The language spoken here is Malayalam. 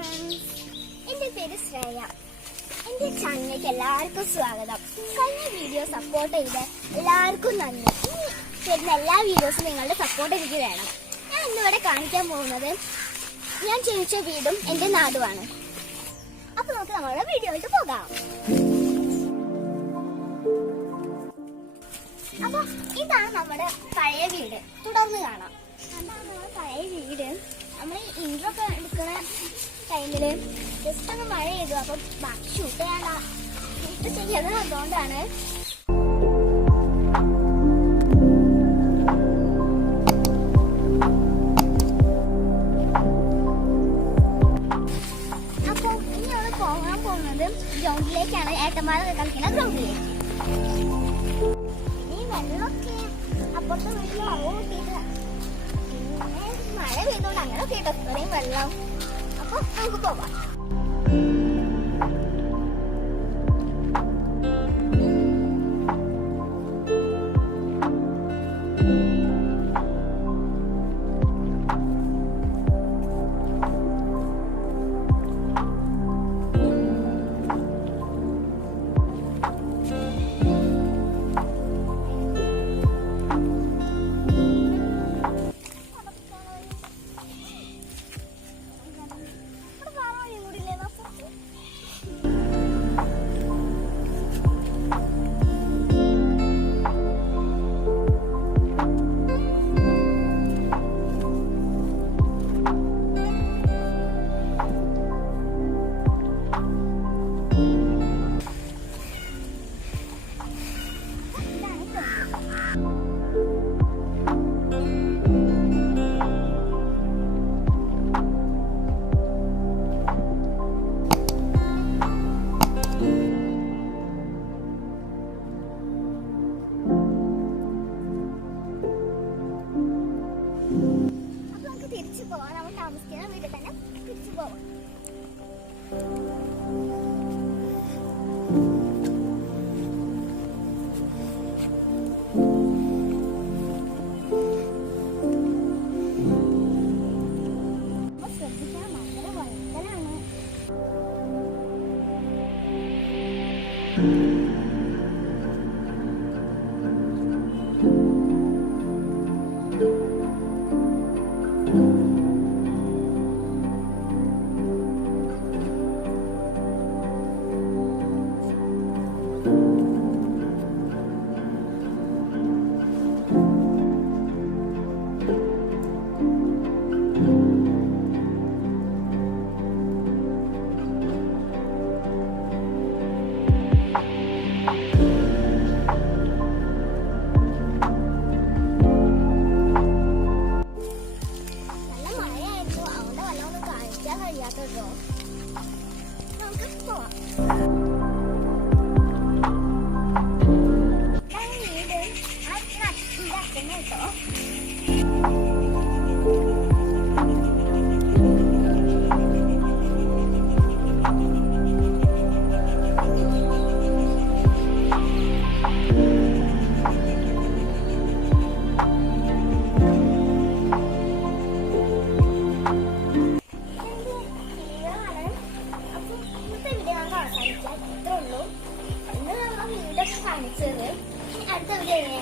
ഫ്രണ്ട്സ്, എൻ്റെ പേര് ശ്രേയ. എൻ്റെ ചാനലിലേക്ക് എല്ലാവർക്കും സ്വാഗതം. കഴിഞ്ഞ വീഡിയോ സപ്പോർട്ട് ചെയ്ത് എല്ലാവർക്കും നന്ദി. ഇനി വരുന്ന എല്ലാ വീഡിയോസും നിങ്ങളുടെ സപ്പോർട്ട് എനിക്ക് വേണം. ഞാൻ ഇന്നിവിടെ കാണിക്കാൻ പോകുന്നത് ഞാൻ ജനിച്ച വീടും എൻ്റെ നാടുമാണ്. അപ്പോൾ നമുക്ക് നമ്മുടെ വീഡിയോയിലേക്ക് പോകാം. അപ്പോൾ ഇതാണ് നമ്മുടെ പഴയ വീട്. തുടർന്ന് കാണാം. അതാണ് നമ്മുടെ പഴയ വീട്. നമ്മൾ ഈ ഇൻട്രോ ഒക്കെ എടുക്കുന്ന ടൈമില് ജസ്റ്റ് ഒന്ന് മഴ ചെയ്തു. അപ്പൊ ബാക്കി ഷൂട്ട് ചെയ്യാതെ അതുകൊണ്ടാണ്. അപ്പൊ ഇനി നമ്മൾ പോകാൻ പോകുന്നത് ഗ്രൗണ്ടിലേക്കാണ്. ഏട്ടന്മാരൊക്കെ കളിക്കുന്ന ഗ്രൗണ്ടിലേക്ക്. ഈ വെള്ളമൊക്കെ അപ്പുറത്തെ വീട്ടിൽ വെള്ളം കിട്ടിയിട്ടില്ല. മഴ പെയ്തോണ്ട് അങ്ങനെ കേട്ടോ ഇത്രയും വെള്ളം. അപ്പൊ നമുക്ക് പോവാം. നമ്മൾ താമസിക്കുന്ന വീട്ടിൽ തന്നെ തിരിച്ചു പോവാം. ശ്രദ്ധിക്കാൻ ഭയങ്കര വഴുക്കലാണ്. നമുക്ക് പോവാം. വീട് ഇതാക്കുന്ന കേട്ടോ. ഇത്രേ ഉള്ളൂ. ഇന്ന് നമ്മൾ വീടൊക്കെ കാണിച്ചത്. അടുത്ത വീഡിയോ